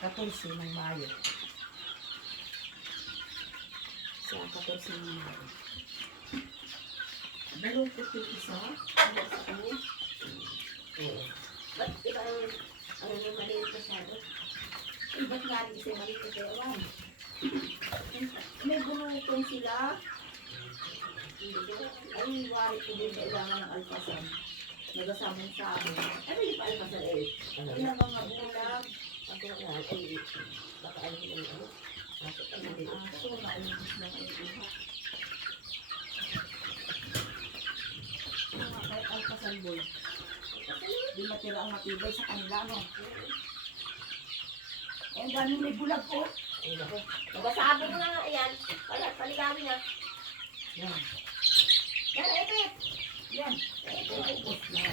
14 ng Mayo. Sa 14 ng Mayo. Nalungkot yung isa. Ano sa kanya? Oo. Ba't iba ang yung maliit masyado? Eh, ba't nga rin isa maliit na ewan? May bulutong sila. Ay, wari ko din kailangan ng alpasan. Nagasamang sa amin. Ano yung paalmasal eh? Ano? Kaya mga bulag. Ako nga, ay, baka ano yung ano? Bakit ang maliit? Aso na umus lang ang iha. Mga kahit alpasan boy. Di matira ang matibay sa kanila, no? Eh, ang dami may bulag ko. Ay, naku. Magasabog mo na nga, ayan. Paligawin na. Yan. Yan, ipit! Yan. Ipit! Ubus na.